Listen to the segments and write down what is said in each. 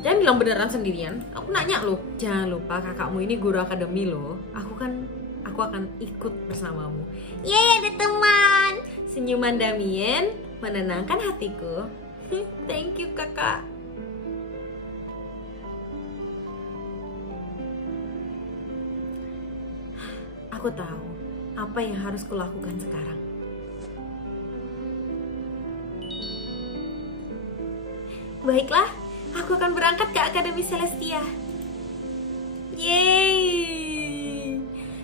Jangan bilang beneran sendirian. Aku nanya loh. Jangan lupa kakakmu ini guru akademi loh. Aku akan ikut bersamamu. Yeay, ada teman. Senyuman Damien menenangkan hatiku. Thank you kakak. Aku tahu apa yang harus kulakukan sekarang. Baiklah, aku akan berangkat ke Akademi Celestia. Yeay!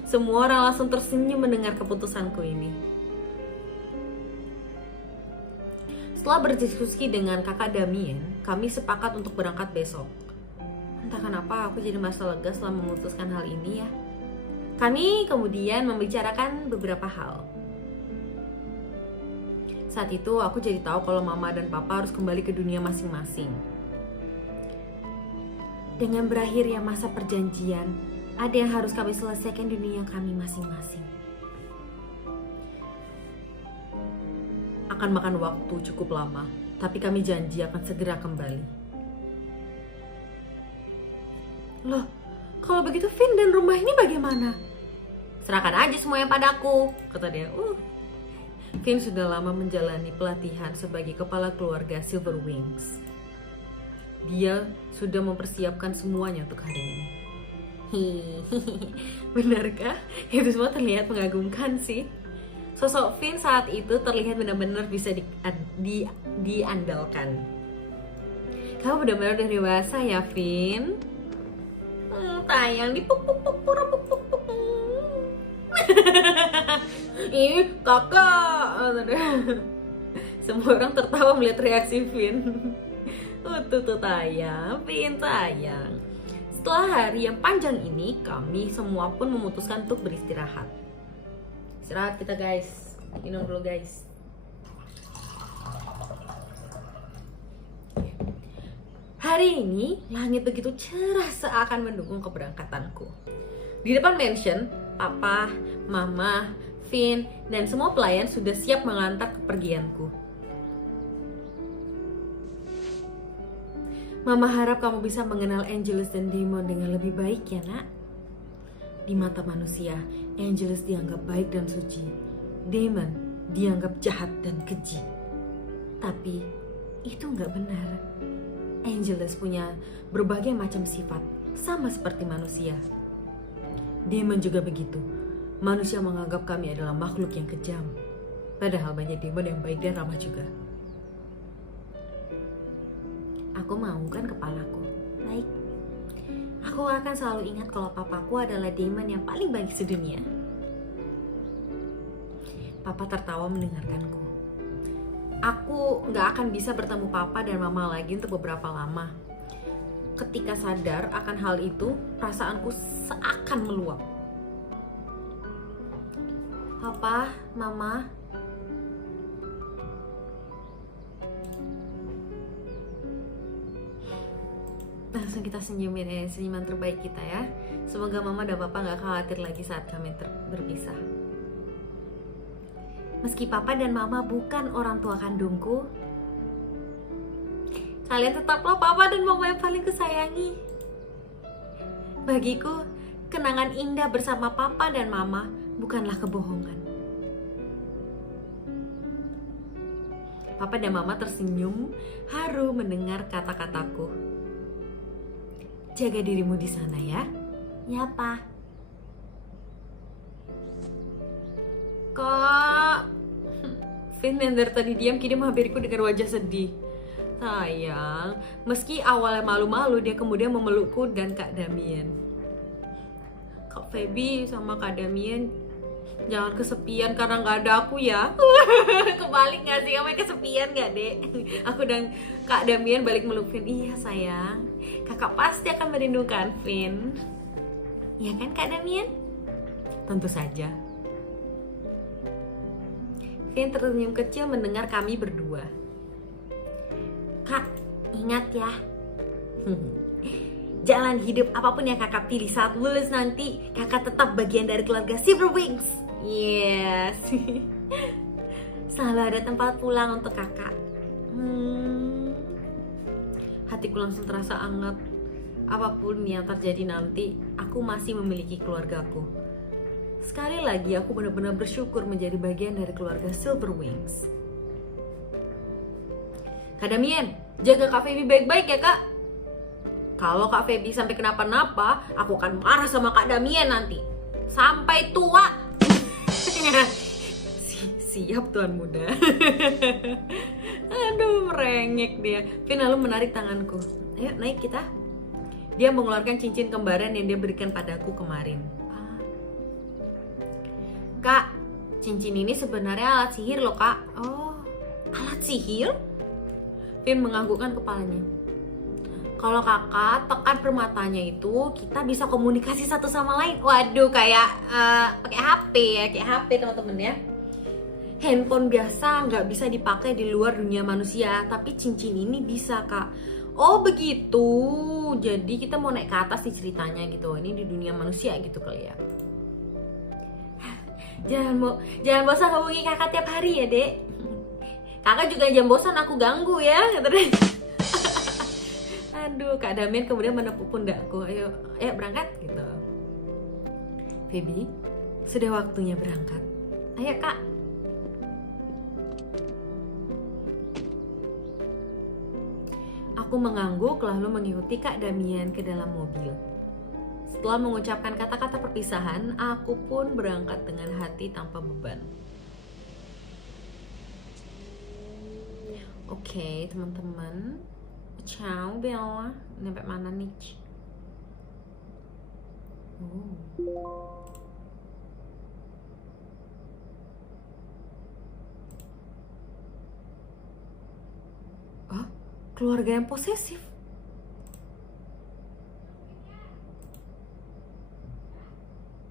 Semua orang langsung tersenyum mendengar keputusanku ini. Setelah berdiskusi dengan kakak Damien, kami sepakat untuk berangkat besok. Entah kenapa aku jadi merasa lega setelah memutuskan hal ini ya. Kami kemudian membicarakan beberapa hal. Saat itu aku jadi tahu kalau mama dan papa harus kembali ke dunia masing-masing. Dengan berakhirnya masa perjanjian, ada yang harus kami selesaikan di dunia kami masing-masing. Akan makan waktu cukup lama, tapi kami janji akan segera kembali. Loh, kalau begitu Finn dan rumah ini bagaimana? Serahkan aja semuanya padaku, kata dia. Finn sudah lama menjalani pelatihan sebagai kepala keluarga Silver Wings. Dia sudah mempersiapkan semuanya untuk hari ini. Benarkah? Itu semua terlihat mengagumkan sih. Sosok Finn saat itu terlihat benar-benar bisa diandalkan. Kamu benar-benar udah dewasa ya, Finn? Tayang di puk. Ih, kakak. Semua orang tertawa melihat reaksi Finn. Tuh tayang, Finn tayang. Setelah hari yang panjang ini, kami semua pun memutuskan untuk beristirahat. Istirahat kita guys. Minum dulu guys. Hari ini langit begitu cerah seakan mendukung keberangkatanku. Di depan mansion, papa, mama, Finn, dan semua pelayan sudah siap mengantar kepergianku. Mama harap kamu bisa mengenal Angelus dan Damon dengan lebih baik ya nak. Di mata manusia, Angelus dianggap baik dan suci. Damon dianggap jahat dan keji. Tapi itu nggak benar. Angelus punya berbagai macam sifat, sama seperti manusia. Damon juga begitu. Manusia menganggap kami adalah makhluk yang kejam. Padahal banyak demon yang baik dan ramah juga. Aku mau kan kepalaku. Baik. Aku akan selalu ingat kalau papaku adalah demon yang paling baik sedunia. Papa tertawa mendengarkanku. Aku gak akan bisa bertemu papa dan mama lagi untuk beberapa lama. Ketika sadar akan hal itu, perasaanku seakan meluap. Papa, mama, langsung kita senyumin senyuman terbaik kita ya. Semoga mama dan papa gak khawatir lagi saat kami berpisah. Meski papa dan mama bukan orang tua kandungku, kalian tetaplah papa dan mama yang paling kusayangi. Bagiku, kenangan indah bersama papa dan mama bukanlah kebohongan. Papa dan mama tersenyum haru mendengar kata-kataku. Jaga dirimu di sana ya. Ya, Pa. Kak. Finn yang dari tadi diam kini menghampiriku dengan wajah sedih. Sayang, meski awalnya malu-malu, dia kemudian memelukku dan Kak Damien. Kak Feby sama Kak Damien, jangan kesepian karena gak ada aku ya. Kebalik gak sih, kamu kesepian gak dek? Aku dan Kak Damien balik meluk Finn. Iya sayang, kakak pasti akan merindukan Finn. Ya kan Kak Damien? Tentu saja. Finn tersenyum kecil mendengar kami berdua. Kak, ingat ya, jalan hidup apapun yang kakak pilih saat lulus nanti, kakak tetap bagian dari keluarga Silver Wings. Yes. Selalu ada tempat pulang untuk kakak. Hatiku langsung terasa hangat. Apapun yang terjadi nanti, aku masih memiliki keluargaku. Sekali lagi aku benar-benar bersyukur menjadi bagian dari keluarga Silverwings. Kak Damien, jaga Kak Feby baik-baik ya Kak. Kalau Kak Feby sampai kenapa-napa, aku akan marah sama Kak Damien nanti. Sampai tua. Siap Tuan Muda. Aduh, merengek dia. Vin lalu menarik tanganku. Ayo naik kita. Dia mengeluarkan cincin kembaran yang dia berikan padaku kemarin. Kak, cincin ini sebenarnya alat sihir loh Kak. Oh, alat sihir? Vin menganggukkan kepalanya. Kalau kakak tekan permatanya itu, kita bisa komunikasi satu sama lain. Waduh, kayak pakai HP ya, kayak HP teman-teman ya. Handphone biasa nggak bisa dipakai di luar dunia manusia, tapi cincin ini bisa Kak. Oh begitu, jadi kita mau naik ke atas di ceritanya gitu. Ini di dunia manusia gitu kali ya. Jangan bosan hubungi kakak tiap hari ya Dek. Kakak juga jangan bosan aku ganggu ya. Aduh, Kak Damien kemudian menepuk pundakku. Ayo berangkat gitu. Feby, sudah waktunya berangkat. Ayo Kak. Aku mengangguk lalu mengikuti Kak Damien ke dalam mobil. Setelah mengucapkan kata-kata perpisahan, aku pun berangkat dengan hati tanpa beban. Oke, teman-teman. Ciao Bella. Sampai mana nih? Keluarga yang posesif.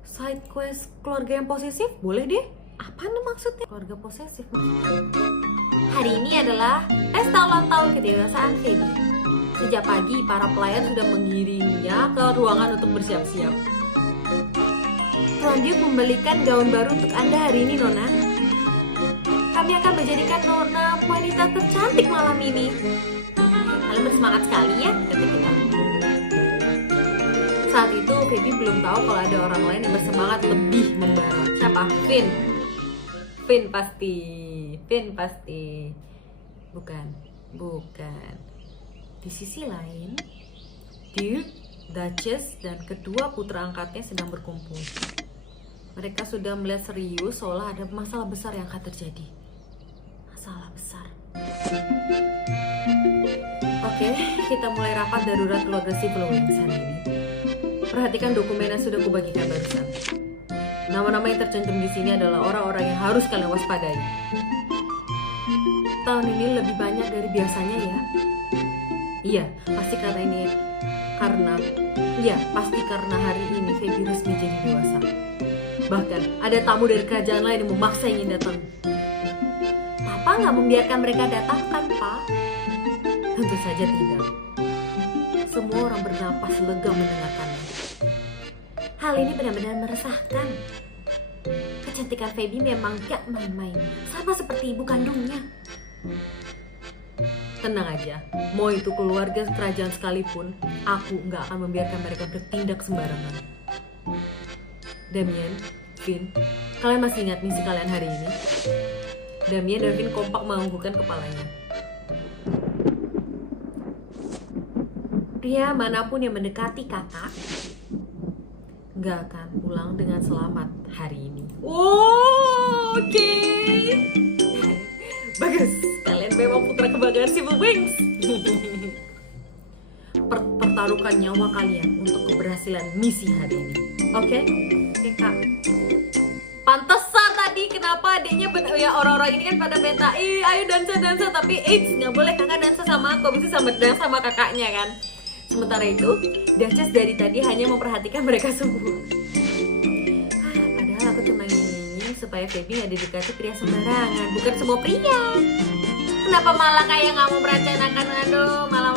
Side quest keluarga yang posesif? Boleh deh. Apa nih maksudnya? Keluarga posesif maksudnya. Hari ini adalah pesta ulang tahun kedewasaan Feby. Sejak pagi, para pelayan sudah mengiringnya ke ruangan untuk bersiap-siap. Tuan Duke membelikan gaun baru untuk Anda hari ini, Nona. Kami akan menjadikan Nona wanita tercantik malam ini. Kalian bersemangat sekali ya, kata kita. Saat itu, Feby belum tahu kalau ada orang lain yang bersemangat lebih membara. Siapa? Finn pasti. Bukan. Di sisi lain, Duke, Duchess, dan kedua putra angkatnya sedang berkumpul. Mereka sudah melihat serius seolah ada masalah besar yang akan terjadi. Masalah besar. Oke, kita mulai rapat darurat keluarga Silverwings hari ini. Perhatikan dokumen yang sudah kubagikan barusan. Nama-nama yang tercantum di sini adalah orang-orang yang harus kalian waspadai. Tahun ini lebih banyak dari biasanya ya. Iya, pasti karena hari ini Feby resmi jadi dewasa. Bahkan ada tamu dari kerajaan lain yang memaksa ingin datang. Papa nggak membiarkan mereka datang kan, Pak? Tentu saja tidak. Semua orang bernapas lega mendengarkannya. Hal ini benar-benar meresahkan. Kecantikan Feby memang gak main-main, sama seperti ibu kandungnya. Tenang aja, mau itu keluarga kerajaan sekalipun, aku gak akan membiarkan mereka bertindak sembarangan. Damien, Finn, kalian masih ingat misi kalian hari ini? Damien dan Finn kompak menganggukkan kepalanya. Pria manapun yang mendekati kakak gak akan pulang dengan selamat hari ini. Oke. Bagus, kalian memang putra kebanggaan Silverwings. Pertaruhkan nyawa kalian untuk keberhasilan misi hari ini. Oke, Kak. Pantesan tadi kenapa adiknya ya orang-orang ini kan pada minta, ayo dansa, tapi nggak boleh kakak dansa sama aku, bisa sama dansa sama kakaknya kan. Sementara itu, Duchess dari tadi hanya memperhatikan mereka semua. Padahal aku cuma ingin supaya Feby gak didekati pria sembarangan, bukan semua pria. Kenapa malah kayak gak mau merencanakan, malah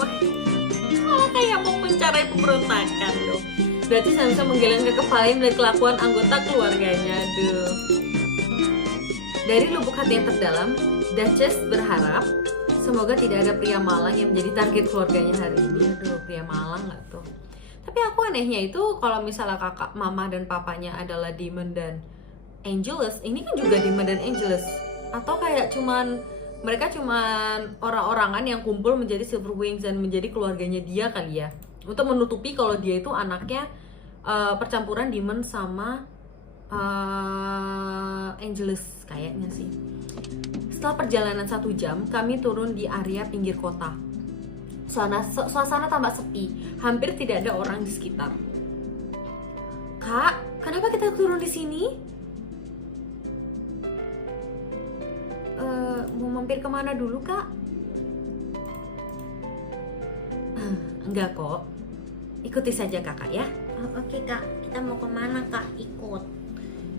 kayak mau mencarai pemberontakan dong. Duchess langsung menggelengkan kepalanya melihat kelakuan anggota keluarganya, Dari lubuk hati yang terdalam, Duchess berharap Semoga tidak ada pria malang yang menjadi target keluarganya hari ini. Aduh, pria malang nggak tuh? Tapi aku anehnya itu kalau misalnya kakak, mama dan papanya adalah Demon dan Angelus, ini kan juga Demon dan Angelus. Atau kayak mereka cuman orang-orangan yang kumpul menjadi Silver Wings dan menjadi keluarganya dia kali ya. Untuk menutupi kalau dia itu anaknya percampuran Demon sama Angelus kayaknya sih. Setelah perjalanan 1 jam, kami turun di area pinggir kota. Suasana tambah sepi, hampir tidak ada orang di sekitar. Kak, kenapa kita turun di sini? Mau mampir kemana dulu, Kak? Enggak kok, ikuti saja kakak ya. Oke kak, kita mau kemana kak? Ikut.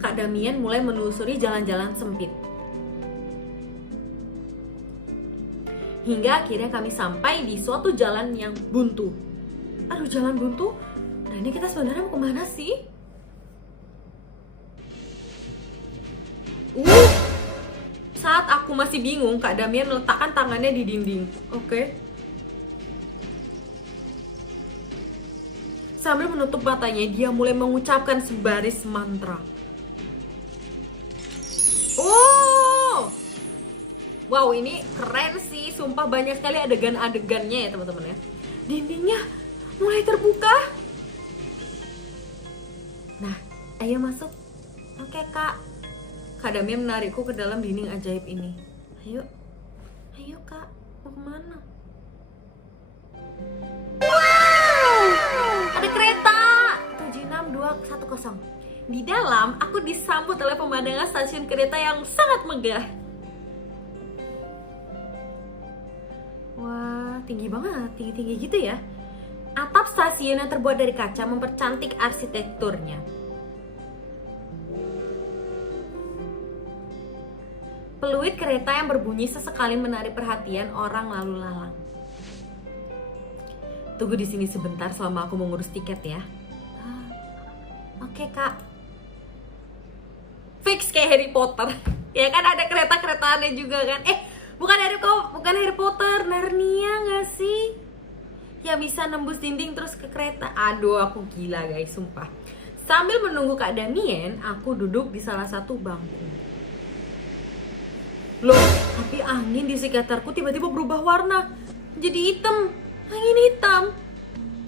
Kak Damian mulai menelusuri jalan-jalan sempit. Hingga akhirnya kami sampai di suatu jalan yang buntu. Aduh, jalan buntu? Nah, ini kita sebenarnya mau kemana sih? Saat aku masih bingung, Kak Damian meletakkan tangannya di dinding. Oke. Sambil menutup matanya, dia mulai mengucapkan sebaris mantra. Oh! Wow, ini keren sih. Sumpah banyak sekali adegan-adegannya ya teman-teman ya. Dindingnya mulai terbuka. Nah, ayo masuk. Oke kak. Kak Damian menarikku ke dalam dinding ajaib ini. Ayo. Ayo kak, mau kemana? Wow! Ada kereta 76210. Di dalam, aku disambut oleh pemandangan stasiun kereta yang sangat megah. Wah, tinggi banget, tinggi-tinggi gitu ya. Atap stasiun yang terbuat dari kaca mempercantik arsitekturnya. Peluit kereta yang berbunyi sesekali menarik perhatian orang lalu lalang. Tunggu di sini sebentar selama aku mengurus tiket ya. Oke kak. Fix kayak Harry Potter. Ya kan ada kereta-keretaannya juga kan. Bukan Harry Potter, Narnia gak sih? Ya bisa nembus dinding terus ke kereta. Aduh, aku gila guys, sumpah. Sambil menunggu Kak Damian, aku duduk di salah satu bangku. Loh, tapi angin di sekitarku tiba-tiba berubah warna. Jadi hitam. Angin hitam.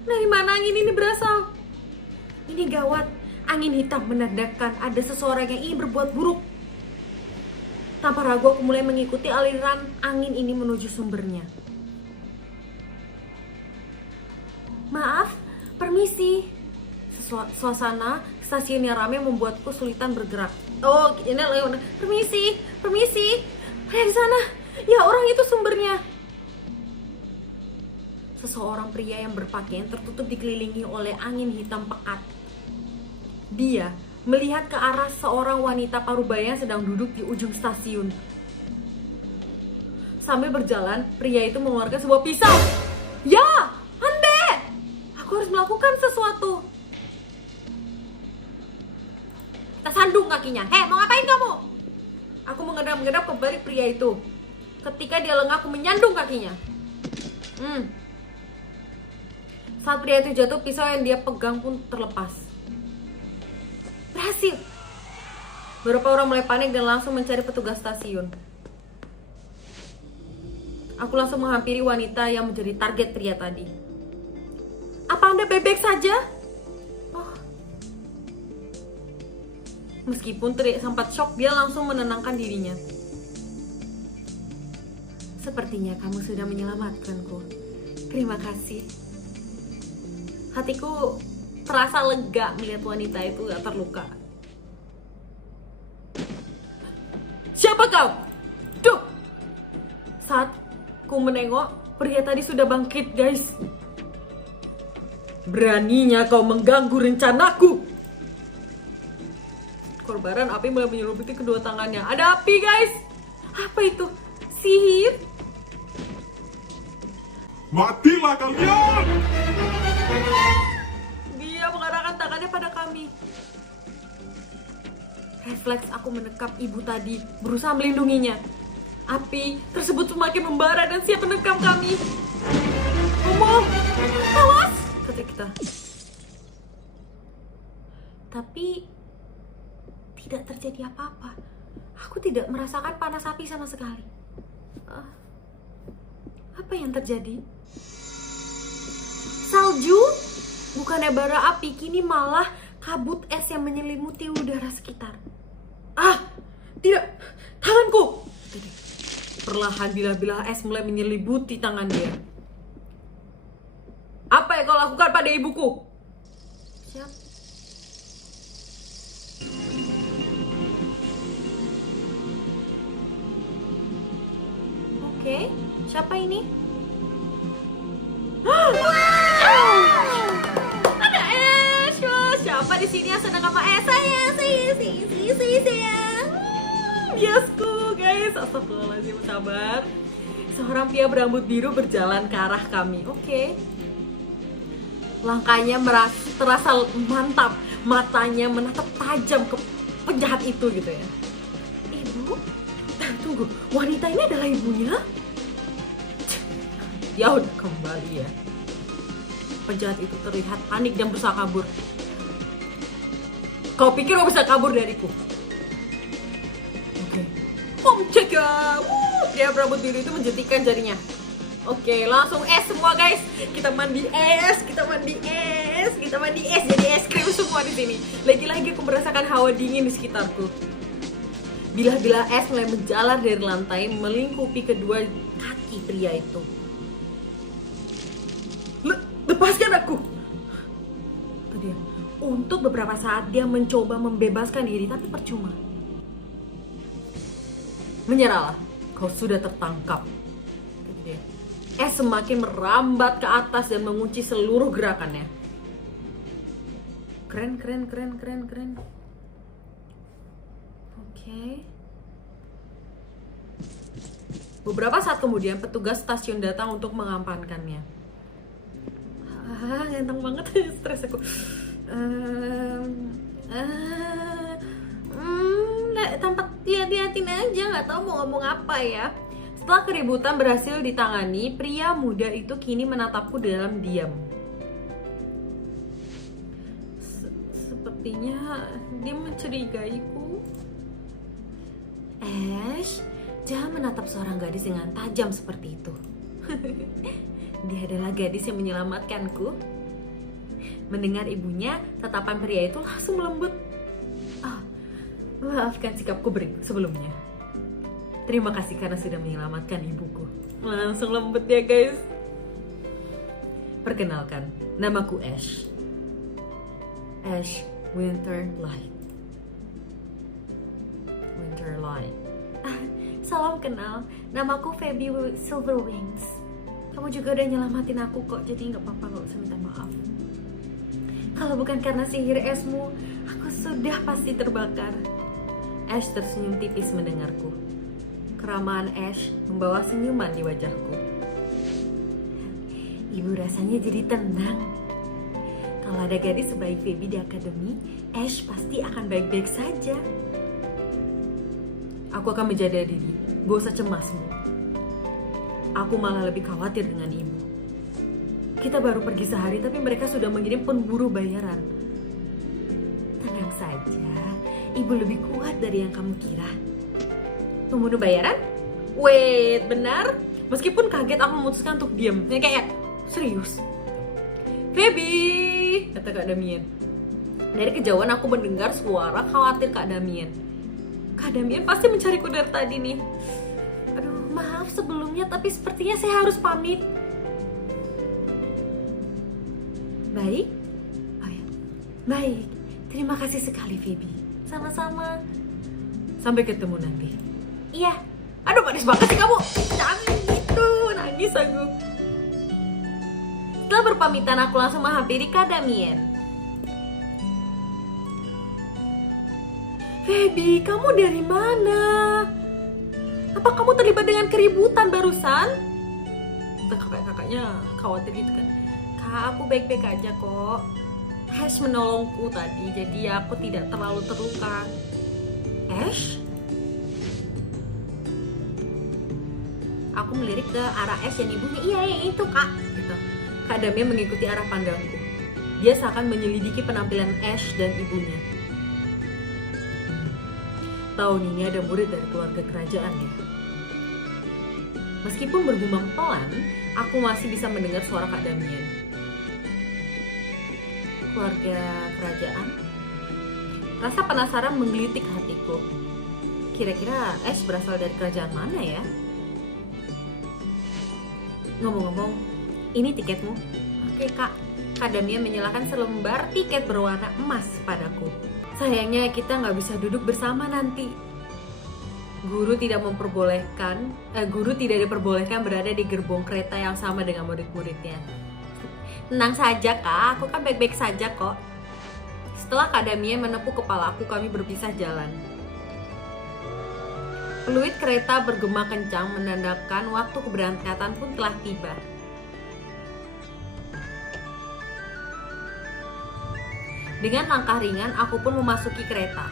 Dari mana angin ini berasal? Ini gawat. Angin hitam menandakan ada seseorang yang ingin berbuat buruk. Tanpa ragu aku mulai mengikuti aliran angin ini menuju sumbernya. Maaf, permisi. Suasana stasiun yang ramai membuatku kesulitan bergerak. Oh, ini permisi. Lihat di sana. Ya, orang itu sumbernya. Seseorang pria yang berpakaian tertutup dikelilingi oleh angin hitam pekat. Dia melihat ke arah seorang wanita parubaya yang sedang duduk di ujung stasiun. Sambil berjalan, pria itu mengeluarkan sebuah pisau. Ya, Hande! Aku harus melakukan sesuatu. Kita sandung kakinya. Hei, mau ngapain kamu? Aku menghadap-menghadap ke balik pria itu. Ketika dia lengah, aku menyandung kakinya. Saat pria itu jatuh, pisau yang dia pegang pun terlepas. Berhasil. Beberapa orang mulai panik dan langsung mencari petugas stasiun. Aku langsung menghampiri wanita yang menjadi target pria tadi. Apa Anda baik-baik saja? Oh. Meskipun sempat shock, dia langsung menenangkan dirinya. Sepertinya kamu sudah menyelamatkanku. Terima kasih. Hatiku terasa lega melihat wanita itu gak terluka. Siapa kau? Duh! Saat ku menengok, pria tadi sudah bangkit, guys. Beraninya kau mengganggu rencanaku. Kobaran api mulai menyelubuti kedua tangannya. Ada api, guys. Apa itu? Sihir? Matilah kalian! Dia mengarahkan tangannya pada kami. Refleks aku menekap ibu tadi, berusaha melindunginya. Api tersebut semakin membara dan siap menekam kami. Momo, awas, kata kita. Tapi tidak terjadi apa-apa. Aku tidak merasakan panas api sama sekali. Apa yang terjadi? Salju? Bukannya bara api, kini malah kabut es yang menyelimuti udara sekitar. Tidak, tanganku! Perlahan bilah-bilah es mulai menyelimuti tangan dia. Apa yang kau lakukan pada ibuku? Siap. Oke, siapa ini? Ada es. Siapa di sini yang senang sama es? Saya. Biasku, guys. Astagfirullahaladzim, sabar. Seorang pria berambut biru berjalan ke arah kami. Oke. Langkahnya terasa mantap. Matanya menatap tajam ke penjahat itu gitu ya. Ibu? Tunggu, wanita ini adalah ibunya? Dia udah kembali ya. Penjahat itu terlihat panik dan berusaha kabur. Kau pikir kau bisa kabur dariku? Oke. Om ceka. Dia berambut biru itu menjentikan jarinya. Oke, langsung es semua guys. Kita mandi es. Jadi es krim semua di sini. Lagi-lagi aku merasakan hawa dingin di sekitarku. Bilah-bilah es mulai menjalar dari lantai melingkupi kedua kaki pria itu. Lepaskan aku! Itu dia. Untuk beberapa saat dia mencoba membebaskan diri, tapi percuma. Menyerahlah, kau sudah tertangkap. Itu dia. Es semakin merambat ke atas dan mengunci seluruh gerakannya. Keren. Oke. Beberapa saat kemudian petugas stasiun datang untuk mengamankannya. Ganteng banget, stres aku. Tampak lihat-liatin aja, nggak tahu mau ngomong apa ya. Setelah keributan berhasil ditangani, pria muda itu kini menatapku dalam diam. Sepertinya dia mencurigaiku. Ash, jangan menatap seorang gadis dengan tajam seperti itu. Dia adalah gadis yang menyelamatkanku. Mendengar ibunya, tatapan pria itu langsung lembut. Maafkan sikapku sebelumnya. Terima kasih karena sudah menyelamatkan ibuku. Langsung lembut ya guys. Perkenalkan, namaku Ash. Ash Winterlight. Salam kenal, namaku Feby Silverwings. Kamu juga udah nyelamatin aku kok, jadi nggak apa-apa, nggak usah minta maaf. Kalau bukan karena sihir esmu, aku sudah pasti terbakar. Ash tersenyum tipis mendengarku. Keramaan Ash membawa senyuman di wajahku. Ibu rasanya jadi tenang. Kalau ada gadis sebaik Feby di akademi, Ash pasti akan baik-baik saja. Aku akan menjaga diri, gak usah cemas, Bu. Aku malah lebih khawatir dengan ibu. Kita baru pergi sehari tapi mereka sudah mengirim pemburu bayaran. Tenang saja, ibu lebih kuat dari yang kamu kira. Pembunuh bayaran? Wait, benar? Meskipun kaget aku memutuskan untuk diam. Kayak serius. Feby, kata Kak Damien. Dari kejauhan aku mendengar suara khawatir Kak Damien. Kak Damien pasti mencariku dari tadi nih. Aduh, maaf sebelumnya, tapi sepertinya saya harus pamit. Baik? Oh ya, baik. Terima kasih sekali, Feby. Sama-sama. Sampai ketemu nanti. Iya. Aduh, manis banget sih kamu. Jangan gitu, nangis aku. Setelah berpamitan, aku langsung menghampiri Kak Damien. Feby, kamu dari mana? Apa kamu terlibat dengan keributan barusan? Kakak-kakaknya khawatir gitu kan. Kak, aku baik-baik aja kok. Ash menolongku tadi, jadi aku tidak terlalu terluka. Ash? aku melirik ke arah Ash dan ibunya. Iya itu kak, gitu. Kak Damian mengikuti arah pandangku. Dia seakan menyelidiki penampilan Ash dan ibunya. Tahun ini ada murid dari keluarga kerajaan ya. Meskipun bergumam pelan, aku masih bisa mendengar suara Kak Damian. Keluarga kerajaan? Rasa penasaran menggelitik hatiku. Kira-kira Ash berasal dari kerajaan mana ya? Ngomong-ngomong, ini tiketmu? Oke kak. Kak Damian menyalakan selembar tiket berwarna emas padaku. Sayangnya kita nggak bisa duduk bersama nanti. Guru tidak diperbolehkan berada di gerbong kereta yang sama dengan murid-muridnya. Tenang saja kak, aku kan baik-baik saja kok. Setelah Kak Damian menepuk kepalaku, kami berpisah jalan. Peluit kereta bergema kencang menandakan waktu keberangkatan pun telah tiba. Dengan langkah ringan, aku pun memasuki kereta.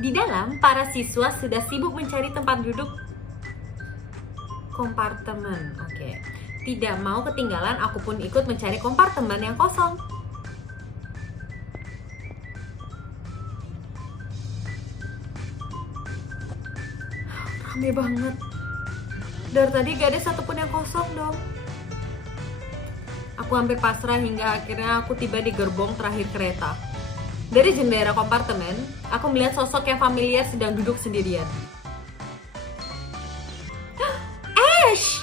Di dalam, para siswa sudah sibuk mencari tempat duduk kompartemen. Oke. Tidak mau ketinggalan, aku pun ikut mencari kompartemen yang kosong. Rame banget. Dari tadi gak ada satupun yang kosong dong. Aku hampir pasrah hingga akhirnya aku tiba di gerbong terakhir kereta. Dari jendela kompartemen, aku melihat sosok yang familiar sedang duduk sendirian. Ash!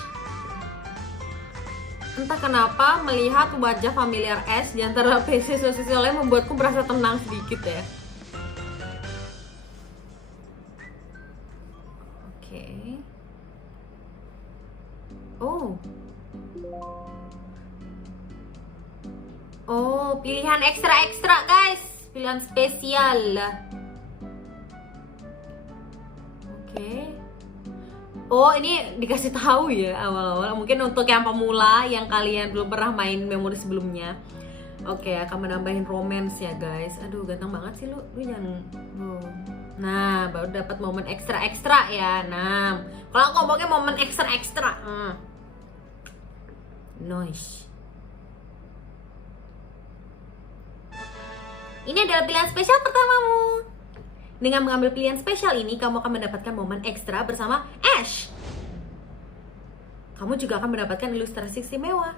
Entah kenapa melihat wajah familiar Ash di antara siswa-siswa lain membuatku merasa tenang sedikit ya. Oke. Oh, pilihan ekstra-ekstra guys. Pilihan spesial. Oke. Oh, ini dikasih tahu ya awal-awal. Mungkin untuk yang pemula yang kalian belum pernah main memori sebelumnya. Oke, akan menambahin romance ya guys. Aduh, ganteng banget sih lu jangan. Nah, baru dapat momen ekstra-ekstra ya. Nah, kalau ngomongnya momen ekstra-ekstra. Nice. Ini adalah pilihan spesial pertamamu. Dengan mengambil pilihan spesial ini, kamu akan mendapatkan momen ekstra bersama Ash. Kamu juga akan mendapatkan ilustrasi istimewa.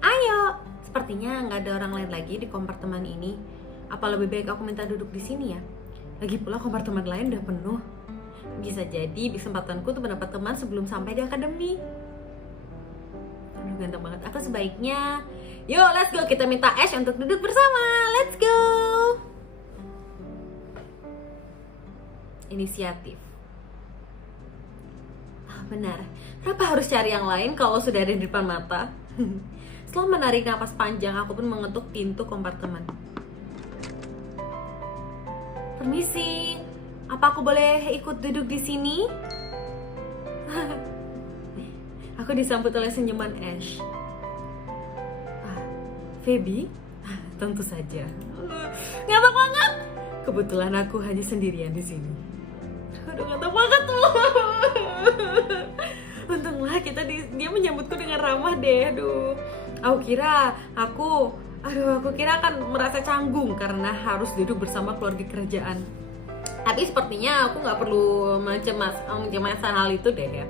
Ayo, sepertinya nggak ada orang lain lagi di kompartemen ini. Apa lebih baik aku minta duduk di sini ya? Lagi pula kompartemen lain udah penuh. Bisa jadi kesempatanku tuh mendapat teman sebelum sampai di akademi. Aduh, ganteng banget. Aku sebaiknya, yuk let's go, kita minta Ash untuk duduk bersama. Let's go. Inisiatif. Benar, kenapa harus cari yang lain kalau sudah ada di depan mata? Setelah menarik napas panjang, aku pun mengetuk pintu kompartemen. Permisi, apa aku boleh ikut duduk di sini? Aku disambut oleh senyuman Ash. Feby? Tentu saja. Ngapa banget? Kebetulan aku hanya sendirian di sini. Aduh, ngata banget tuh. Untunglah dia menyambutku dengan ramah deh. Aku kira akan merasa canggung karena harus duduk bersama keluarga kerajaan. Tapi sepertinya aku nggak perlu mencemaskan hal itu deh ya.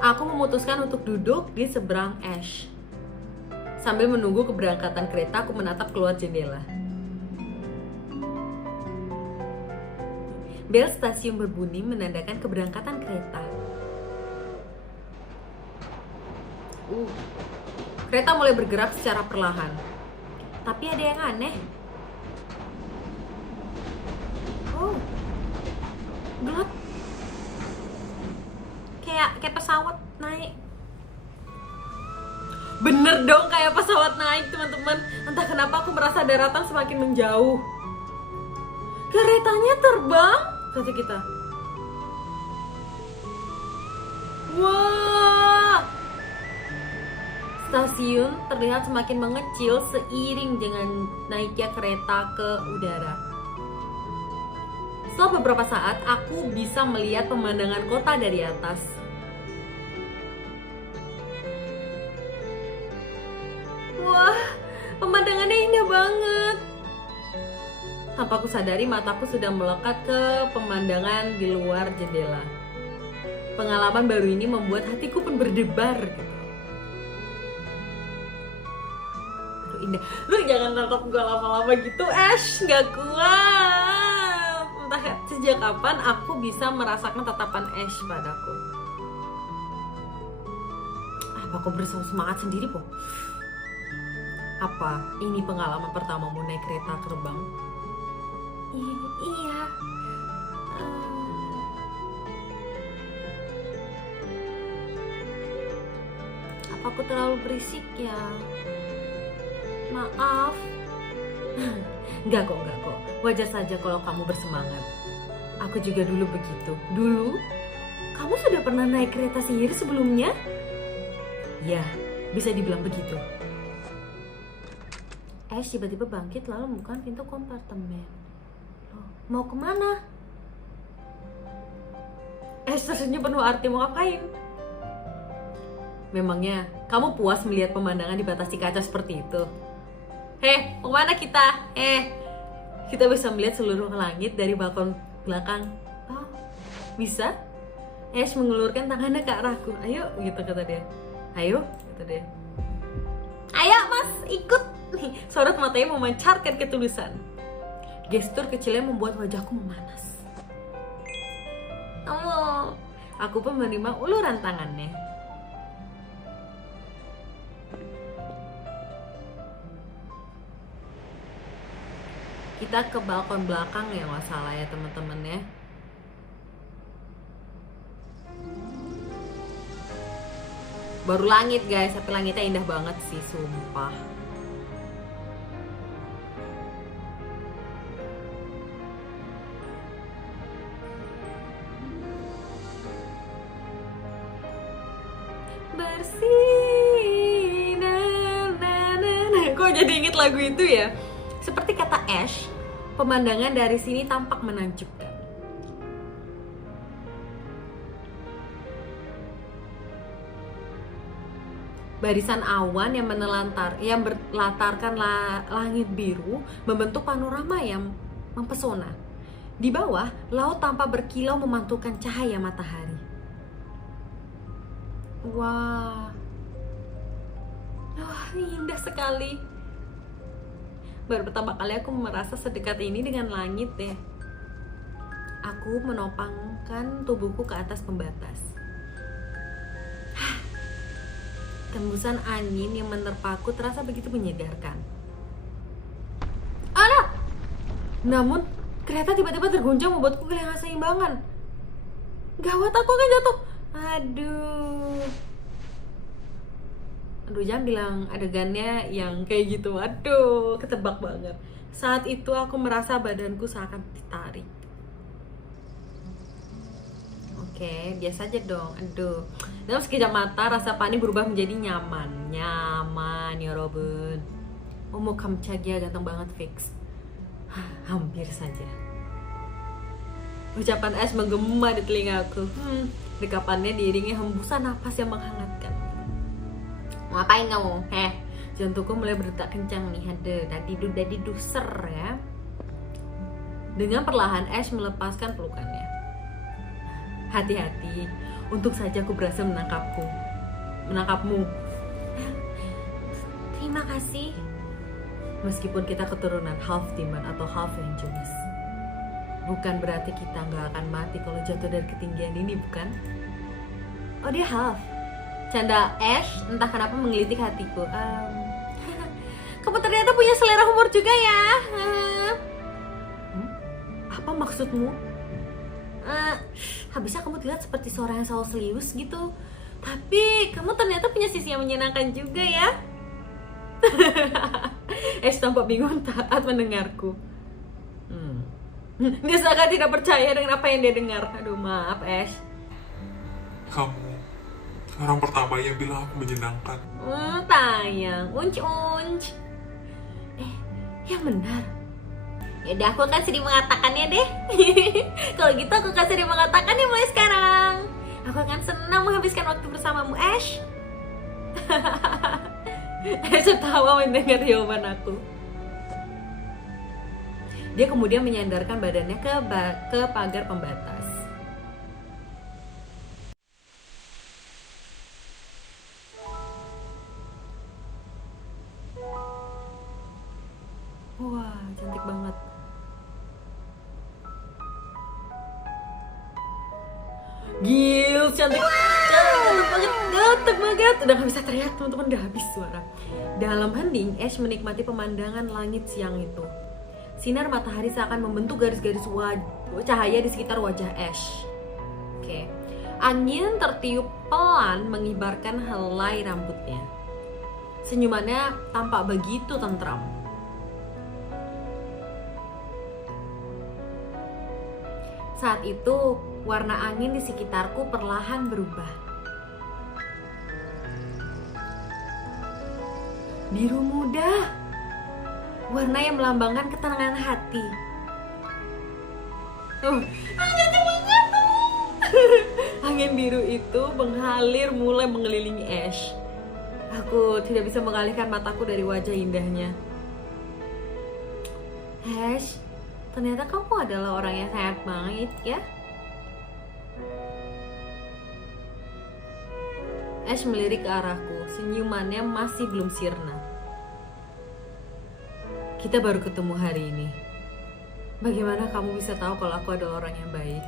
Aku memutuskan untuk duduk di seberang Ash. Sambil menunggu keberangkatan kereta, aku menatap keluar jendela. Bel stasiun berbunyi menandakan keberangkatan kereta. Kereta mulai bergerak secara perlahan. Tapi ada yang aneh. Gelap. Kayak pesawat naik. Bener dong, kayak pesawat naik teman-teman. Entah kenapa aku merasa daratan semakin menjauh. Keretanya terbang, kata kita. Wah, Stasiun terlihat semakin mengecil seiring dengan naiknya kereta ke udara. Setelah beberapa saat, aku bisa melihat pemandangan kota dari atas. Wah, pemandangannya indah banget. Tanpa aku sadari, mataku sudah melekat ke pemandangan di luar jendela. Pengalaman baru ini membuat hatiku pun berdebar gitu. Aduh, indah. Lu jangan tatap gue lama-lama gitu, Ash. Gak kuat. Entah sejak kapan aku bisa merasakan tatapan Ash padaku. Apa aku bersemangat sendiri, Po? Apa ini pengalaman pertamamu naik kereta terbang? Iya. Apa aku terlalu berisik ya? Maaf. Enggak kok. Wajar saja kalau kamu bersemangat. Aku juga dulu begitu. Dulu? Kamu sudah pernah naik kereta sihir sebelumnya? Ya, bisa dibilang begitu. Ash tiba-tiba bangkit lalu membuka pintu kompartemen. Loh, mau kemana? Ash tersenyum penuh arti, mau ngapain? Memangnya kamu puas melihat pemandangan dibatasi kaca seperti itu? Mau kemana kita? Kita bisa melihat seluruh langit dari balkon belakang. Oh, bisa? Ash mengulurkan tangannya ke arahku. Ayo, gitu kata dia. Ayo, kata dia. Ayo mas, ikut. Sorot matanya memancarkan ketulusan. Gestur kecilnya membuat wajahku memanas. Aku pun menerima uluran tangannya. Kita ke balkon belakang ya, nggak salah ya teman-teman ya. Baru langit guys, tapi langitnya indah banget sih, sumpah. Kok jadi inget lagu itu ya? Seperti kata Ash, pemandangan dari sini tampak menakjubkan. Barisan awan yang berlatarkan langit biru membentuk panorama yang mempesona. Di bawah, laut tampak berkilau memantulkan cahaya matahari. Wah, ini indah sekali. Baru pertama kali aku merasa sedekat ini dengan langit ya. Aku menopangkan tubuhku ke atas pembatas. Tembusan angin yang menerpaku terasa begitu menyegarkan. Alah! Namun, kereta tiba-tiba terguncang membuatku kehilangan keseimbangan. Gawat, aku akan jatuh. Aduh, jangan bilang adegannya yang kayak gitu. Aduh, ketebak banget. Saat itu aku merasa badanku seakan ditarik. Oke, biasa aja dong. Aduh, dalam sekejap mata rasa panik berubah menjadi nyaman ya Robin. Mau Kamchagia ganteng banget fix. Hampir saja. Ucapan Ash menggema di telingaku. Dekapannya diiringi hembusan napas yang menghangatkan. Mau ngapain kamu? Jantungku mulai berdetak kencang nih. Aduh, dadidu ser ya. Dengan perlahan Ash melepaskan pelukannya. Hati-hati, untuk saja aku berhasil menangkapmu. Terima kasih. Meskipun kita keturunan half demon atau half angelus, bukan berarti kita nggak akan mati kalau jatuh dari ketinggian ini, bukan? Oh, dia half. Canda Ash entah kenapa menggelitik hatiku. Kamu ternyata punya selera humor juga ya. Apa maksudmu? Habisnya kamu terlihat seperti seorang yang selalu serius gitu. Tapi kamu ternyata punya sisi yang menyenangkan juga ya. Ash tampak bingung taat mendengarku. Dia sangat tidak percaya dengan apa yang dia dengar. Aduh, maaf Ash. Kamu Orang pertama yang bilang aku menyenangkan. Tayang, unc. Yang benar. Ya udah, aku akan sering mengatakannya deh. Kalau gitu aku akan sering mengatakannya mulai sekarang. Aku akan senang menghabiskan waktu bersamamu, Ash. Ash tertawa mendengar jawaban aku. Dia kemudian menyandarkan badannya ke pagar pembatas. Wah, cantik banget. Gil, cantik banget. Udah gak bisa teriak, teman-teman, udah habis suara. Dalam hening, Ash menikmati pemandangan langit siang itu. Sinar matahari seakan membentuk garis-garis cahaya di sekitar wajah Ash. Oke. Angin tertiup pelan mengibarkan helai rambutnya. Senyumannya tampak begitu tentram. Saat itu, warna angin di sekitarku perlahan berubah. Biru muda, warna yang melambangkan ketenangan hati. Cantik banget. Angin biru itu mengalir mulai mengelilingi Ash. Aku tidak bisa mengalihkan mataku dari wajah indahnya. Ash, ternyata kamu adalah orang yang sangat baik ya. Ash melirik ke arahku, senyumannya masih belum sirna. Kita baru ketemu hari ini. Bagaimana kamu bisa tahu kalau aku adalah orang yang baik?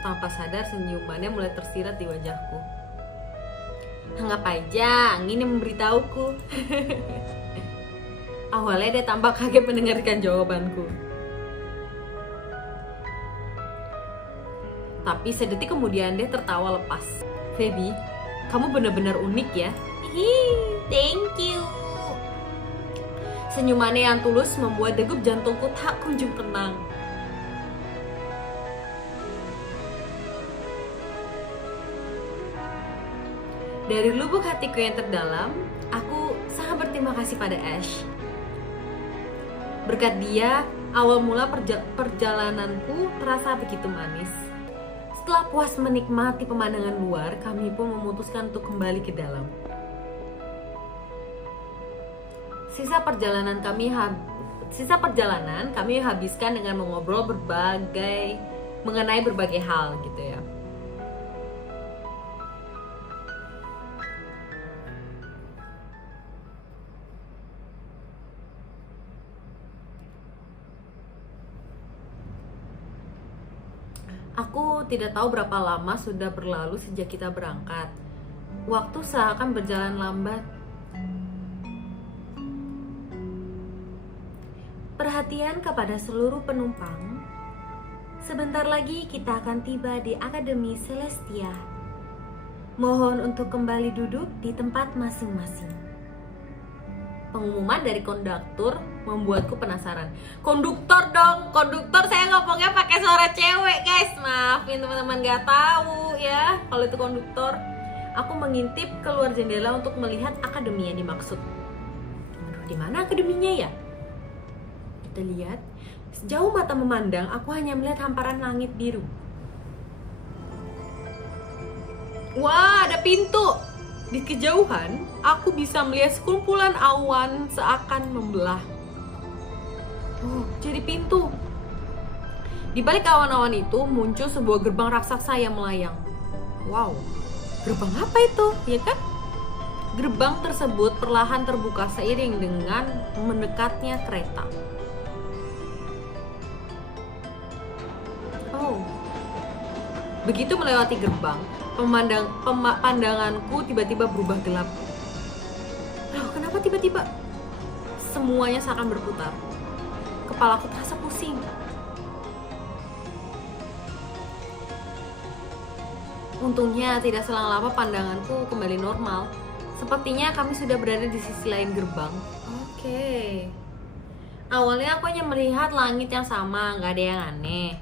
Tanpa sadar senyumannya mulai tersirat di wajahku. Anggap aja angin yang memberitahuku. Awalnya dia tampak kaget mendengarkan jawabanku. Tapi sedetik kemudian dia tertawa lepas. Feby, kamu benar-benar unik ya. Thank you. Senyumannya yang tulus membuat degup jantungku tak kunjung tenang. Dari lubuk hatiku yang terdalam, aku sangat berterima kasih pada Ash. Berkat dia, awal mula perjalananku terasa begitu manis. Setelah puas menikmati pemandangan luar, kami pun memutuskan untuk kembali ke dalam. Sisa perjalanan kami habiskan dengan mengobrol mengenai berbagai hal gitu ya. Aku tidak tahu berapa lama sudah berlalu sejak kita berangkat. Waktu seakan berjalan lambat. Perhatian kepada seluruh penumpang. Sebentar lagi kita akan tiba di Akademi Celestia. Mohon untuk kembali duduk di tempat masing-masing. Pengumuman dari konduktor membuatku penasaran. Konduktor dong, konduktor, saya ngomongnya pakai suara cewek guys. Maafin teman-teman, gak tahu ya kalau itu konduktor. Aku mengintip keluar jendela untuk melihat akademi yang dimaksud. Aduh, di mana akademinya ya? Kita lihat. Sejauh mata memandang, aku hanya melihat hamparan langit biru. Wah, ada pintu. Di kejauhan, aku bisa melihat sekumpulan awan seakan membelah. Oh, jadi pintu. Di balik awan-awan itu muncul sebuah gerbang raksasa yang melayang. Wow, gerbang apa itu? Ya kan? Gerbang tersebut perlahan terbuka seiring dengan mendekatnya kereta. Oh, begitu melewati gerbang, pandanganku tiba-tiba berubah gelap. Loh, kenapa tiba-tiba? Semuanya seakan berputar. Kepalaku terasa pusing. Untungnya tidak selang lama pandanganku kembali normal. Sepertinya kami sudah berada di sisi lain gerbang. Oke. Awalnya aku hanya melihat langit yang sama, nggak ada yang aneh.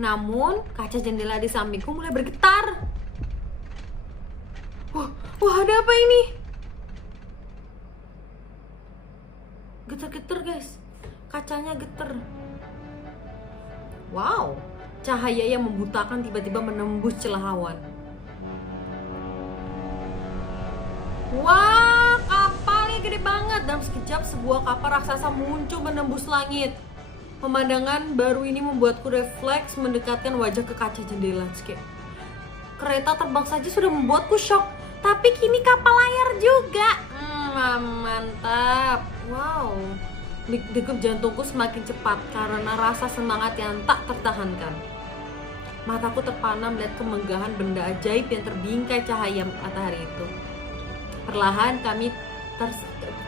Namun, kaca jendela di sampingku mulai bergetar. Wah, ada apa ini? Getar-getar guys, kacanya getar. Wow, cahaya yang membutakan tiba-tiba menembus celah awan. Wah, kapalnya gede banget. Dalam sekejap sebuah kapal raksasa muncul menembus langit. Pemandangan baru ini membuatku refleks mendekatkan wajah ke kaca jendela. Kereta terbang saja sudah membuatku shock, tapi kini kapal layar juga. Mantap. Wow. Degup jantungku semakin cepat karena rasa semangat yang tak tertahankan. Mataku terpana melihat kemegahan benda ajaib yang terbingkai cahaya matahari itu.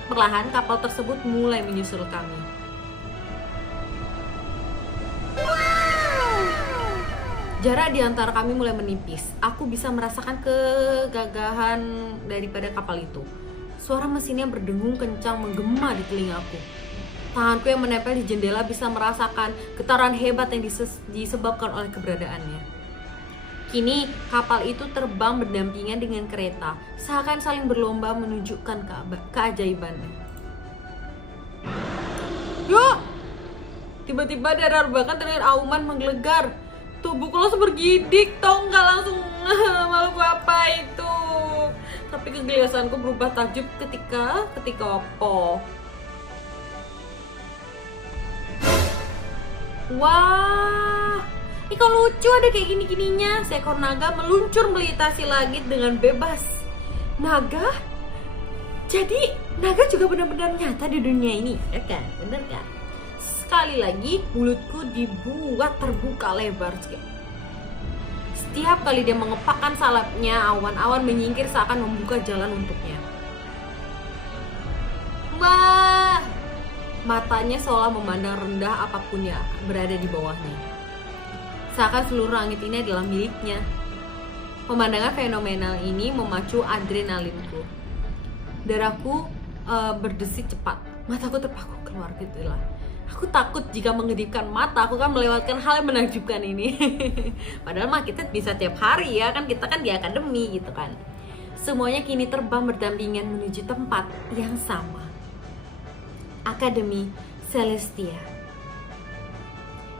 Perlahan kapal tersebut mulai menyusul kami. Jarak di antara kami mulai menipis. Aku bisa merasakan kegagahan daripada kapal itu. Suara mesinnya berdengung kencang menggema di telingaku. Tanganku yang menempel di jendela bisa merasakan getaran hebat yang disebabkan oleh keberadaannya. Kini kapal itu terbang berdampingan dengan kereta, seakan saling berlomba menunjukkan keajaibannya. Yuk! Tiba-tiba dari arbakan terdengar auman menggelegar. Tubuhku langsung bergidik, tau nggak, langsung malu apa itu. Tapi kegelisahanku berubah takjub ketika apa? Wah, ini kok lucu ada kayak gini-gininya. Seekor naga meluncur melintasi langit dengan bebas. Naga? Jadi naga juga benar-benar nyata di dunia ini, ya kan? Bener kan? Sekali lagi mulutku dibuat terbuka lebar. Setiap kali dia mengepakkan sayapnya, awan-awan menyingkir seakan membuka jalan untuknya. Wah, matanya seolah memandang rendah apapun yang berada di bawahnya. Seakan seluruh langit ini adalah miliknya. Pemandangan fenomenal ini memacu adrenalinku. Darahku berdesis cepat. Mataku terpaku keluar gitulah. Aku takut jika mengedipkan mata aku kan melewatkan hal yang menakjubkan ini. Padahal mah kita bisa tiap hari ya kan, kita kan di akademi gitu kan. Semuanya kini terbang berdampingan menuju tempat yang sama. Akademi Celestia.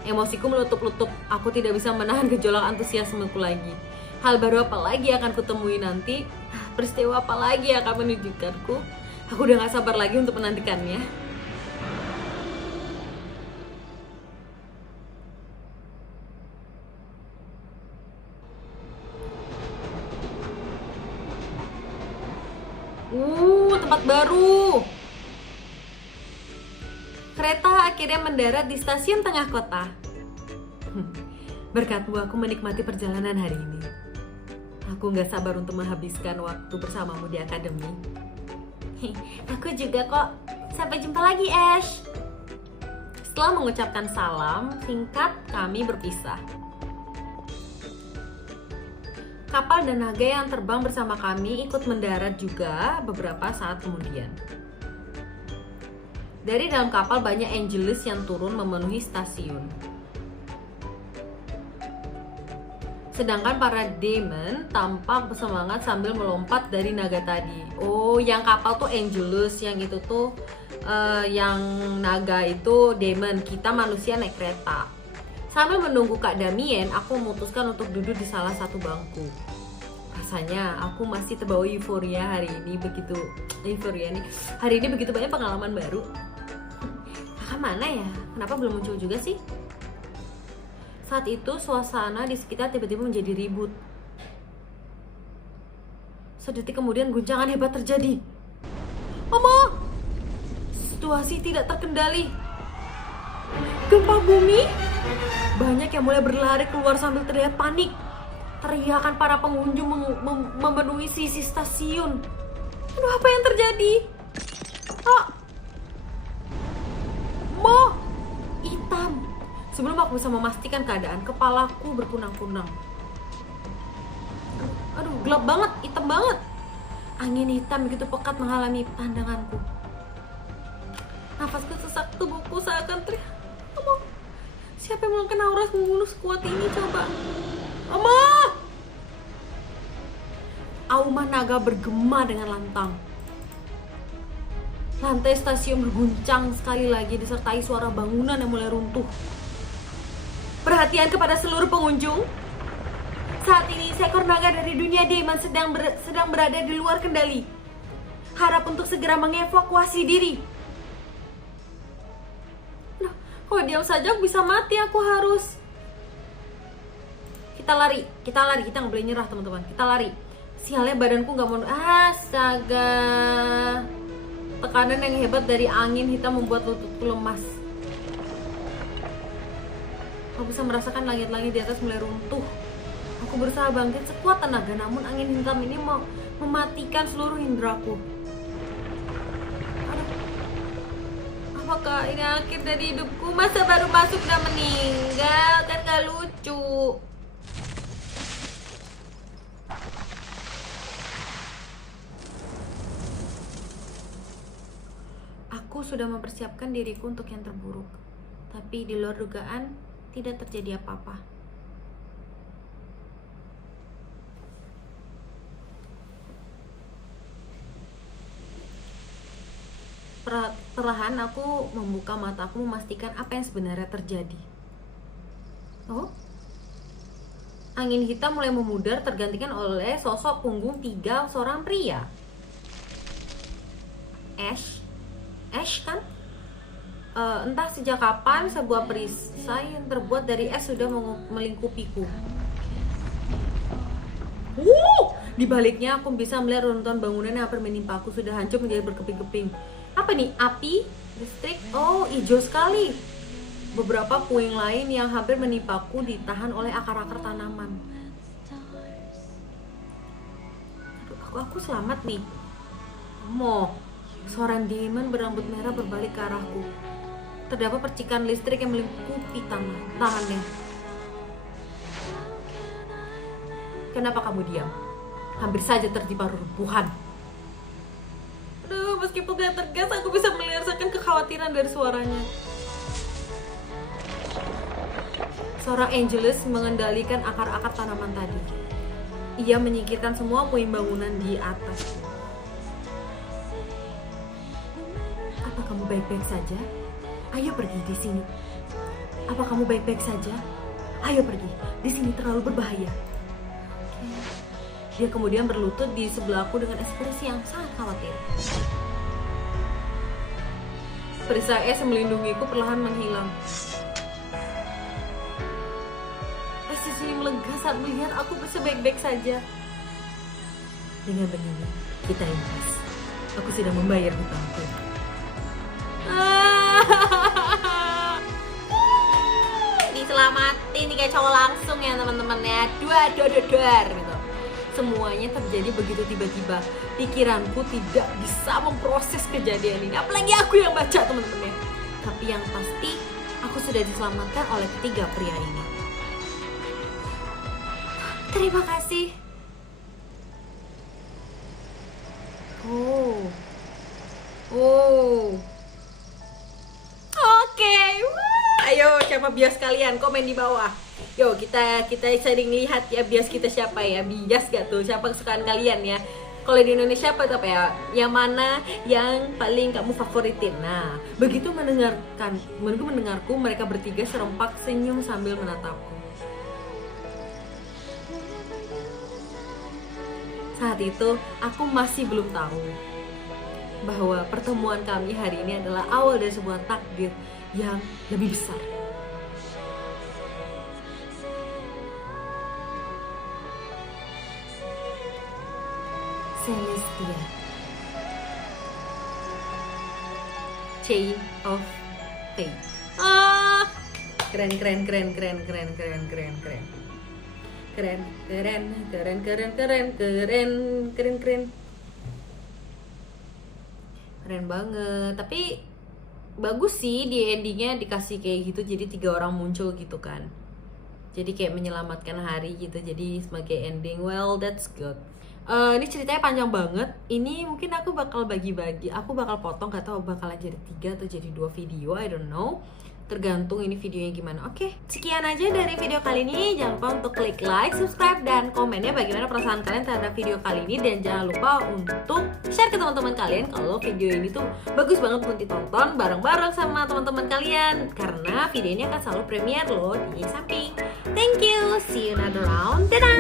Emosiku meletup-letup. Aku tidak bisa menahan gejolak antusiasmeku lagi. Hal baru apa lagi akan kutemui nanti? Peristiwa apa lagi yang akan menunjukkanku? Aku udah gak sabar lagi untuk menantikannya. Tempat baru. Kereta akhirnya mendarat di stasiun tengah kota. Berkatmu aku menikmati perjalanan hari ini. Aku gak sabar untuk menghabiskan waktu bersamamu di akademi. Aku juga kok. Sampai jumpa lagi, Ash. Setelah mengucapkan salam singkat, kami berpisah. Kapal dan naga yang terbang bersama kami ikut mendarat juga beberapa saat kemudian. Dari dalam kapal banyak Angelus yang turun memenuhi stasiun. Sedangkan para demon tampak bersemangat sambil melompat dari naga tadi. Oh, yang kapal tuh Angelus, yang itu tuh yang naga itu demon, kita manusia naik kereta. Sambil menunggu Kak Damien, aku memutuskan untuk duduk di salah satu bangku. Rasanya aku masih terbawa euforia hari ini, begitu banyak pengalaman baru. Kakak mana ya? Kenapa belum muncul juga sih? Saat itu suasana di sekitar tiba-tiba menjadi ribut. Sedetik kemudian guncangan hebat terjadi. Oma! Situasi tidak terkendali. Gempa bumi? Banyak yang mulai berlari keluar sambil terlihat panik. Teriakan para pengunjung memenuhi sisi stasiun. Aduh, apa yang terjadi? Mo! Hitam. Sebelum aku bisa memastikan keadaan, kepalaku berkunang-kunang. Aduh, gelap banget, hitam banget. Angin hitam begitu pekat menghalangi pandanganku. Nafasku sesak, tubuhku seakan teriak. Siapa yang melakukan Auras membunuh sekuat ini coba? Ama! auman naga bergema dengan lantang. Lantai stasiun berguncang sekali lagi disertai suara bangunan yang mulai runtuh. Perhatian kepada seluruh pengunjung. Saat ini seekor naga dari dunia Demon sedang berada di luar kendali. Harap untuk segera mengevakuasi diri. Nah, kalau diam saja aku bisa mati, aku harus. Kita lari, kita nggak boleh nyerah teman-teman. Kita lari. Sialnya badanku nggak mau. Astaga. Tekanan yang hebat dari angin hitam membuat lututku lemas. Aku bisa merasakan langit-langit di atas mulai runtuh. Aku berusaha bangkit sekuat tenaga, namun angin hitam ini mau mematikan seluruh indraku. Aduh. Apakah ini akhir dari hidupku? Masa baru masuk dan meninggal? Kan gak lucu. Aku sudah mempersiapkan diriku untuk yang terburuk. Tapi di luar dugaan, tidak terjadi apa-apa. Perlahan aku membuka mataku memastikan apa yang sebenarnya terjadi. Oh, angin hitam mulai memudar tergantikan oleh sosok punggung 3 seorang pria. Ash kan? Entah sejak kapan sebuah perisai yang terbuat dari es sudah melingkupiku. Di baliknya aku bisa melihat runtuhan bangunan yang hampir menimpa aku sudah hancur menjadi berkeping-keping. Apa nih? Api? Listrik? Oh, hijau sekali. Beberapa puing lain yang hampir menimpaku ditahan oleh akar-akar tanaman. Aduh, aku selamat nih. Seorang demon berambut merah berbalik ke arahku. Terdapat percikan listrik yang melingkupi tangannya. Kenapa kamu diam? Hampir saja tertimpa reruntuhan. Aduh, meskipun tidak tegas, aku bisa merasakan kekhawatiran dari suaranya. Seorang Angelus mengendalikan akar-akar tanaman tadi. Ia menyingkirkan semua puing bangunan di atas. Apa kamu baik-baik saja? Ayo pergi di sini. Apa kamu baik-baik saja? Ayo pergi. Di sini terlalu berbahaya. Dia kemudian berlutut di sebelahku dengan ekspresi yang sangat khawatir. Perisai es yang melindungiku perlahan menghilang. Ekspresi melega saat melihat aku bisa baik-baik saja. Dengan begini, kita impas. Aku sudah membayar hutangku. Diselamatin nih kayak cowok langsung ya teman-teman ya. Dua gitu. Semuanya terjadi begitu tiba-tiba. Pikiranku tidak bisa memproses kejadian ini. Apalagi aku yang baca teman-teman ya. Tapi yang pasti aku sudah diselamatkan oleh ketiga pria ini. Terima kasih. Oke. Ayo siapa bias kalian? Komen di bawah. Yo kita sering lihat ya bias kita siapa ya. Bias gak tuh? Siapa kesukaan kalian ya? Kalau di Indonesia apa ya? Yang mana yang paling kamu favoritin? Nah, begitu mendengarku mereka bertiga serempak senyum sambil menatapku. Saat itu aku masih belum tahu bahwa pertemuan kami hari ini adalah awal dari sebuah takdir yang lebih besar. Celestia, Chain of Fate. Keren. Keren banget. Tapi bagus sih di endingnya dikasih kayak gitu. Jadi 3 orang muncul gitu kan. Jadi kayak menyelamatkan hari gitu. Jadi sebagai ending, well that's good. Ini ceritanya panjang banget. Ini mungkin aku bakal bagi-bagi. Aku bakal potong, gak tahu bakal jadi 3 atau jadi 2 video, I don't know. tergantung ini videonya gimana. Oke, sekian aja dari video kali ini. Jangan lupa untuk klik like, subscribe, dan komennya bagaimana perasaan kalian terhadap video kali ini. Dan jangan lupa untuk share ke teman-teman kalian kalau video ini tuh bagus banget untuk ditonton bareng-bareng sama teman-teman kalian, karena video ini akan selalu premiere loh di samping. Thank you, see you another round. Dadah!